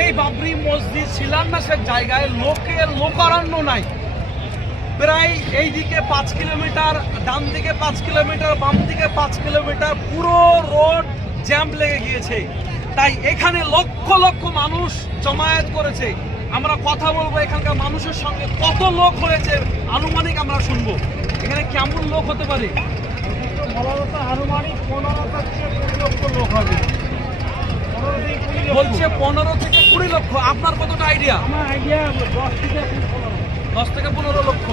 এই বাবরি মসজিদ শিলান্যাসের জায়গায় লোকারণ্য নাই। প্রায় এই দিকে 5 কিলোমিটার, ডান দিকে 5 কিলোমিটার, বাম দিকে 5 কিলোমিটার, পুরো রোড জ্যাম লেগে গিয়েছে। তাই এখানে লক্ষ লক্ষ মানুষ জমায়েত করেছে। আমরা কথা বলবো এখানকার মানুষের সঙ্গে, কত লোক হয়েছে আনুমানিক আমরা শুনবো। এখানে কেমন লোক হতে পারে? আনুমানিক 15 থেকে 20 লক্ষ লোক হবে। বলছে 15 থেকে 20 লক্ষ। আপনার কতটা আইডিয়া? আমার আইডিয়া 10 থেকে 15 লক্ষ।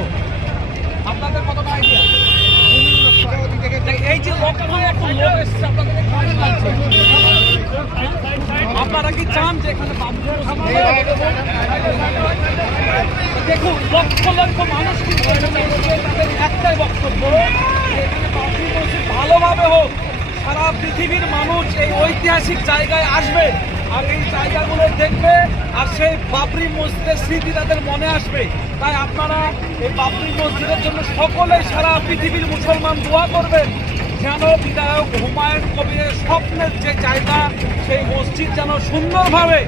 আপনাদের কতটা আইডিয়া? এই যে লক্ষ লক্ষ লোক এসেছে, আপনাদের কেমন লাগছে? আপনারা কি চান যে এখানে দেখুন লক্ষ লক্ষ মানুষ কিন্তু তাদের একটাই বক্তব্য, এখানে বাবরি মসজিদ ভালোভাবে হোক। সারা পৃথিবীর মানুষ এই ঐতিহাসিক জায়গায় আসবে আর এই জায়গাগুলো দেখবে, আর সেই বাবরি মসজিদের স্মৃতি তাদের মনে আসবে। তাই আপনারা এই বাবরি মসজিদের জন্য সকলেই সারা পৃথিবীর মুসলমান দোয়া করবেন, যেন বিধায়ক হুমায়ুন কবিরের স্বপ্নের যে জায়গা, সেই মসজিদ যেন সুন্দরভাবে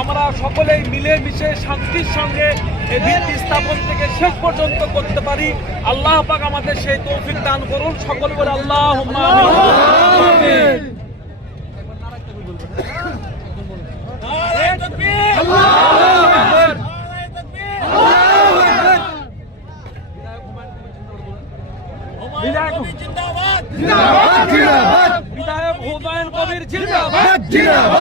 আমরা সকলেই মিলেমিশে শান্তির সঙ্গে এই ভিত্তি স্থাপন থেকে শেষ পর্যন্ত করতে পারি। আল্লাহ পাক আমাদের সেই তৌফিক দান করুন। সকল বলে আল্লাহুম্মা আমিন। বিধায়ক হুমায়ুন কবির জিন্দাবাদ।